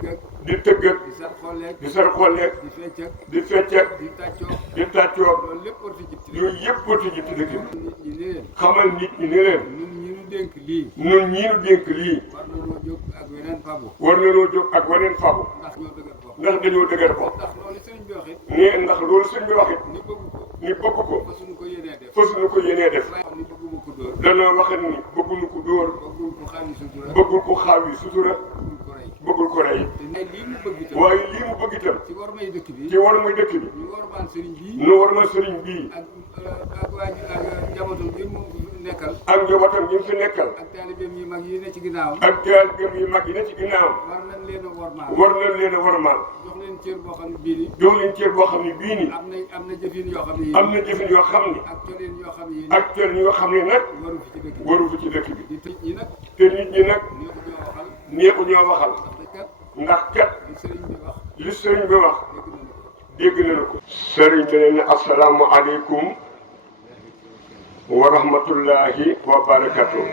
di tëgg ak di sar xolleeg di sar xolleeg di fecc ak di fecc ak di tàccoog di tàccoog loolu lépp war ci jib ci yooyu yëpp wati ji ci dëkk bi nit ñi ne leen xamal nit ñi ne leen ñun ñi ñu dénk lii ñun ñii ñu dénk lii war nañoo jóg ak weneen fabu war nañoo jóg ak waneen fabu ndax ñoo dëgër bopp ndax dañoo dëgër ko ndax loolu sëriñ bi wax it nee ndax loolu sëñ bi wax it ni bëgg ko ni bëgg ko fa suñu ko yéenee def fa suñu ko yéenee def waaye ni bëgguma ko dóor danoo wax ni bëgguñu ko dóor bëggul ko xaawi sutura bëggul ko xaaw yi sutura bëggul ko rey bëggul ko rey te ne lii mu bëgg itam waaye lii mu bëgg itam ci war may dëkk bi ci war muy dëkk bi ñu war maan sëriñ bii nu war ma sëriñ bii ak waa ji ak njabootam bi mu nekkal ak njabootam yi mu fi nekkal ak taalibeem yi mag yi ne ci ginnaaw ak taalibeem yi mag yi ne ci ginnaawam war nañ leen a wormaal war nañ leen a warmaal jox leen cër boo xam ne bii ni jox leen cër boo xam ne bii nii am na jëfin yoo xam ne yi am na jëfin yoo xam ni ak coleen yoo xam ne yi ak cër yoo xam ne nag waru fi ci dëkk bi waru fi ci dëkk bi di tëj ñi nag te nit ñi nag ñoo ko ñoo waxal neexu ñoo waxal ndax kat ndax kat li sëriñ bi wax li sëriñ bi wax dégg nañu ko dégg nañu ko sëriñ bi ne asalaamu aleykum wa rahmatullahi wa barakatuh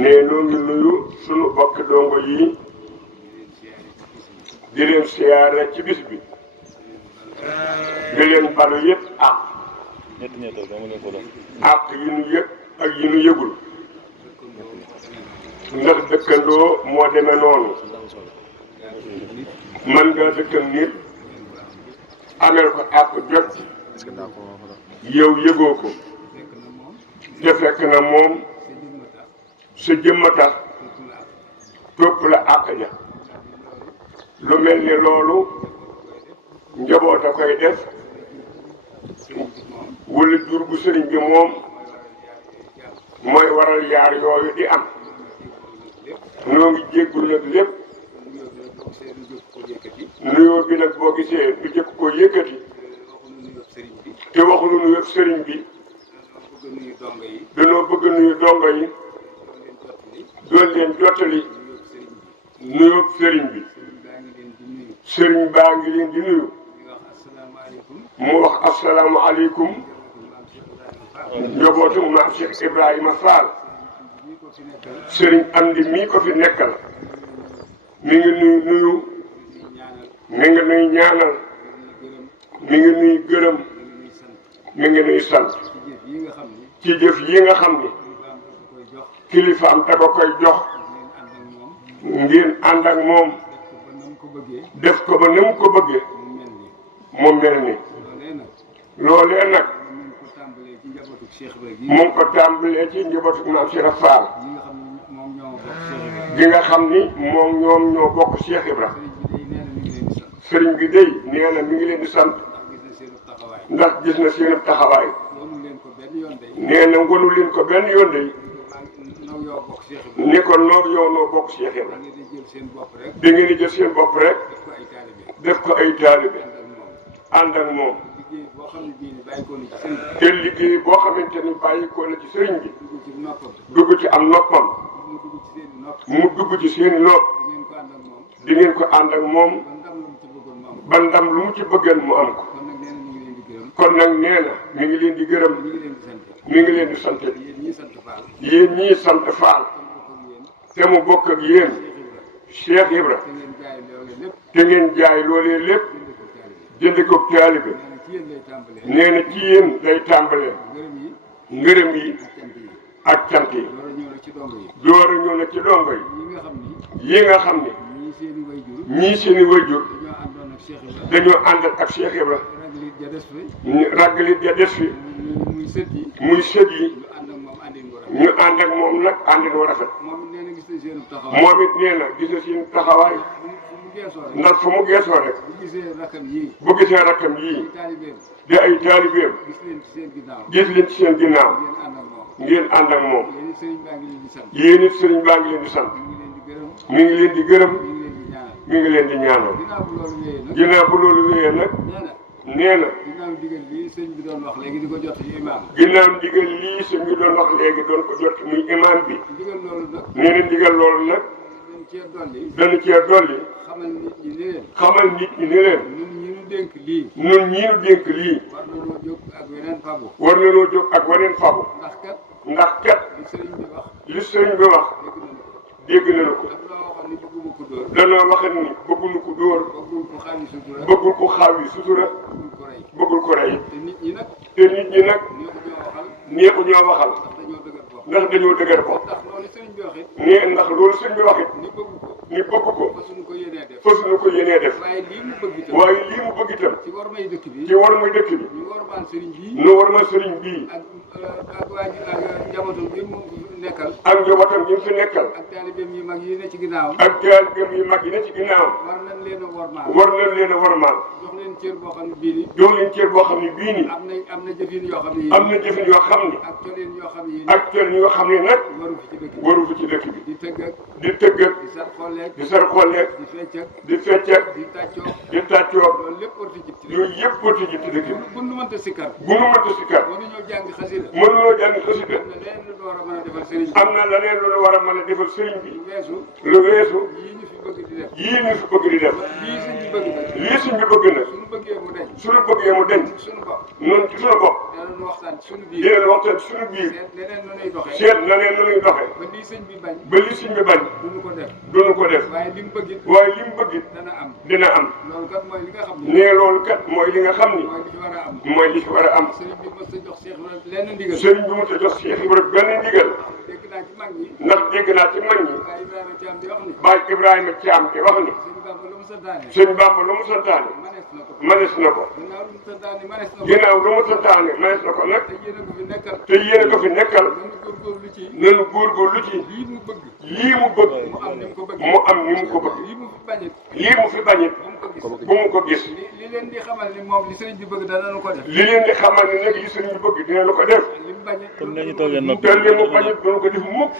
ne noo ngi nuyu sunu bokki dongo yi di leen siyaare ci bis bi di leen balu yëpp ak yi nu yëg ak yi nu yëgul ndax dëkkandoo moo demee noonu man nga dëkkal nit amel ko àpp jot yow yëgoo ko te fekk na moom sa jëmma tax topp la àq ja lu mel ni loolu njaboot a koy def wala jur bu sëriñ bi moom mooy waral yaar yooyu di am noo ngi jéggul nag lépp nuyoo bi nag boo gisee du jëkk ko yëkkati te waxuñu nuyoo sëriñ bi dañoo bëgg nuyu dongo yi doon leen jottali nuyoo sëriñ bi sëriñ baa ngi leen di nuyu mu wax asalaamaaleykum njabootu maam Cheikh Ibrahima Fall sëriñ Amdi mii ko fi nekkal mi ngi nuyu mi ngi nuy ñaanal mi ngi nuy gërëm mi ngi nuy sant ci jëf yi nga xam ni kilifaam da ko koy jox ngeen ànd ak moom def ko ba na mu ko bëggee mu mel ni loolee nag mu ngi ko tàmbalee ci njabootu maam Cheikh Fall gi nga xam ni moom ñoom ñoo bokk Cheikh Ibra sëriñ bi day nee na mi ngi leen di sant ndax gis na seen taxawaay nee na ngonu leen ko benn yoon day ni ko noog yow noo bokk Cheikh Ibra da ngeen di jël seen bopp rek def ko ay taalibe ànd ak moom te liggéey boo xamante ni bàyyikoo na ci sëriñ bi dugg ci am noppam mu dugg ci seen nopp di ngeen ko ànd ak moom ba ndam lu mu ci bëggan mu am ko kon nag nee na mi ngi leen di gërëm mi ngi leen di sant yéen ñii sant Faal te mu bokk ak yéen Cheikh Ibra te ngeen jaay loolee lépp jënd ko taalibe nee na ci yéen lay tàmbalee ngërëm yi ak cant yi door a ñëw na ci dongo yi nga xam ni ñii seeni wayjur dañoo ànd ak Cheikh Ibra raglit ja des fi muy sët yi ñu ànd ak moom nag àndin wu rafet moom it nee na gis na seen taxawaay ndax fu mu geesoo rek bu gisee rakkam yii di ay taalibeem gis leen ci seen ginnaaw ngeen ànd ak moom yéen it sëriñ baa ngi leen di sant mi ngi leen di gërëm mi ngi leen di ñaanal ginnaaw bu loolu wéyee nag nee na ginnaaw ndigal lii sëñ bi doon wax léegi di ko jot ci imaam ginnaaw ndigal lii sëñ bi doon wax léegi doon ko jot muy imaam bi ndigal loolu nag nee na ndigal loolu nag dañu cee dolli xamal nit ñi ne leen ñun ñi ñu dénk lii war nañoo jóg ak weneen fabu ndax kat li sëriñ bi wax li sëriñ bi wax dégg nañu ko danoo wax ni bëgguñu ko dóor. bëggul ko xaawi sutura. bëggul ko xaawi sutura. bëggul ko rey. bëggul ko rey. te nit ñi nag. te nit ñi nag. neexu ñoo waxal. ndax dañoo dëgër bopp. ndax loolu sëriñ bi wax it. nee ndax loolu sëriñ bi wax it. ni bëgg ko. ni bëgg ko. fasuñu ko yéenee def. fasuñu ko yéenee def. waaye lii mu bëgg itam. waaye lii mu bëgg itam. ci war may dëkk bi. ci war muy dëkk bi. ñu warmaan sëriñ bii. nu war ma sëriñ bii. ak waa ji ak njabootam bi mu nekkal. ak njabootam yi mu fi nekkal. ak taalibeem yu mag yi ne ci ginnaawam. ak taalibeem yu mag yi ne ci ginnaawam. war nañ leen a warmaal. war nañ leen a warmaal. jox leen cër boo xam ne bii nii. jox leen cër boo xam ne bii nii. am na jëfin yoo xam ne am na jëfin yoo xam ni. ak toleen yoo xam ne ak cër yoo xam ne nag. waru fi ci dëkk bi. waru fi ci dëkk bi. di tëgg ak. di tëgg ak. di sar xolleeg. di sar xolleeg. di fecc ak. di fecc ak. di tàccoo. di tàccoo. loolu lépp war ci jib ci dëkk yooyu yëpp war ci jib ci dëkk bi. bu nu mënta sikkar. bu nu mënta sikkar. mënuñoo jàng xasida. mënuñoo jàng xasida. am na leneen lu war a mën a defal sëriñ bi. am na leneen lu war a mën a defal sëriñ bi. lu weesu. lu weesu. yii ñu fi bëgg di def. yii ñu fi bëgg di def. lii sëñ bi bëgg nag. lii sëñ bi bëgg nag. suñu bëggee mu deñ. suñu bëggee mu denc. suñu bopp. noonu ci suñu bopp. danañ waxtaan ci suñu biir. dinañ waxtaan ci suñu biir. seet leneen nu nuy doxee. seet leneen nu ñuy doxee. ba lii sëñ bi bañ. ba lii sëñ bi bañ. duñu ko def. duñu ko def. waaye li mu bëgg it. waaye li mu bëgg it. dana am. dina am. loolu kat mooy li nga xam ne. nee loolu kat mooy li nga xam ni. mooy li fi war a am. mooy li fi war a am. sëriñ bi mos a jox Cheikh lenn ndigal. sëriñ bi mu ta jox Cheikh Ibrahima benn ndigal. dégg naa ci mag ñi. ndax dégg naa ci mag ñi. waaye Ibrahima Thiam di wax ni. Baay Ibrahima Thiam di wax ni. sëñ Bamba lu mu santaane. sëñ Bamba lu mu santaane. manees na ko. manees na ko. ginnaaw lu mu santaane manees na ko. ginnaaw lu mu santaane manees na ko nag. te yéen a ko fi nekkal. te yéen a ko fi nekkal. nañu góorgóorlu ci. nañu góorgóorlu ci. lii mu bëgg. lii mu bëgg. mu am ni mu ko bëgg. mu am ni mu ko bëgg. lii mu fi bañit. lii mu fi bañit. bu mu ko gis. bu mu ko gis. li leen di xamal ni moom li sëriñ bi bëgg danañu ko def. li leen di xamal ne nag li sëriñ bi bëgg dina lu ko def. li mu bañit. comme nañu toogee noppi. te li mu bañit doon ko def mukk.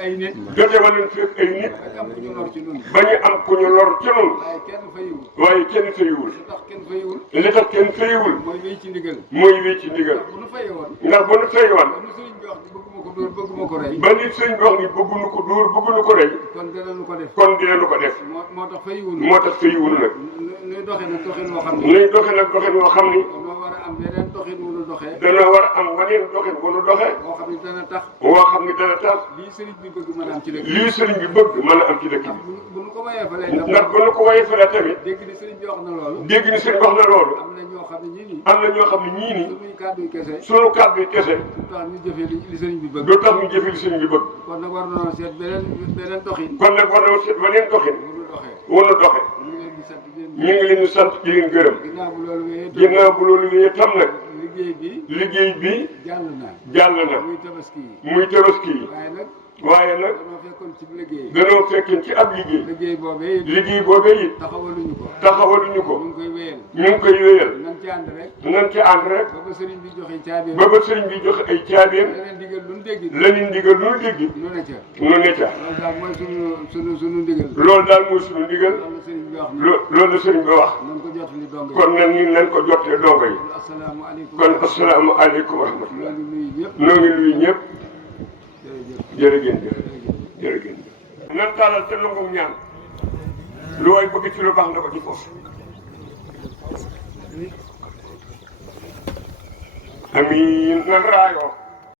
ay nit. jote ma leen fekk ay nit. ak am ku ñu lor ci ñun. ba ñu am ku ñu lor ci noonu. waaye kenn fayiwul. waaye kenn fayiwul. lu tax kenn fayiwul. li tax kenn fayiwul. mooy wéy ci ndigal. mooy wii ci ndigal. bu nu fayee woon. ndax bu nu fayoon. ba nu sëriñ bi wax bëgguma ko dóor bëgguma ko rey. ba ni sëñ bi wax ni bëgguñu ko dóor bëgguñu ko rey. kon danañu ko def. kon dinañu ko def. moo tax fayiwul. moo tax fayiwul nag. nuy doxee nag doxin moo xam ne. nuy doxe nag doxin woo xam ni. dañoo war a am beneen doxin wu nu doxee. dana war a am waneen doxin bu nu doxe. boo xam ne dana tax. woo xam ni dana tax. lii sëriñ bi bëgg mën a am ci dëkk bi. lii sëriñ bi bëgg mën a am ci dëkk ndax bi. bu nu ko mayee fa lay tam. ndax bu nu ko woyee fële tamit. dégg ni sëriñ bi wax na loolu. dégg ni sëriñ wax na loolu. am na ñoo xam ne ñii nii. am na ñoo xam ne ñii nii. suñuy kàddu yu kese. sunu kàddu yi kese. du tax ñu jëfee li sëriñ bi bëgg. du tax ñu jëfe li sëriñ bi bëgg. kon nag war nañoo seet beneen doxin. kon nag war na seet waneen doxin. bu nu doxee. wala doxe. ñu ngi leen di sant di leen. ñu ngi leen di sant di leen gërëm. ginnaaw bu loolu wéyee. ginnaaw bu loolu wéyee tam nag. liggéey bi. liggéey bi jàll na. jàll na. muy tabaski yi. muy tabaski yi. waaye nag. waaye nag danoo fekkoon ci liggéey. danoo fekkin ci ab liggéey. liggéey boobee. liggéey boobee it taxawaluñu ko. taxawaluñu ko. ñu ngi koy wéyal. ñu ngi koy wéyal. nan ci ànd rek. nan ci ànd rek. ba ba sëriñ bi joxe caabi. ba ba sëriñ bi joxe ay caabeem. leneen digal lu nu dégg. la ñu ndigal lu nu dégg. lu ne ca. nu ne ca. loolu daal mooy sunu ndigal. loolu daal mooy suñu ndigal. loolu sëriñ bi wax ni. loolu la sëriñ bi wax. nan ko jotali dong yi. kon nag ñun nañ ko jotee dongo yi. asalaamaaleykum. kon asalaamaaleykum wa rahmatulah. ñoo ngi nuyu ñëpp. noo ngi nuyu ñëpp. jërëjëf. jërë ngeen jëf. jërë ngeen jëf. nan taalal te nangu ñaan. lu way bëgg ci lu baax na ko ci foofu. amiin nan raayoo.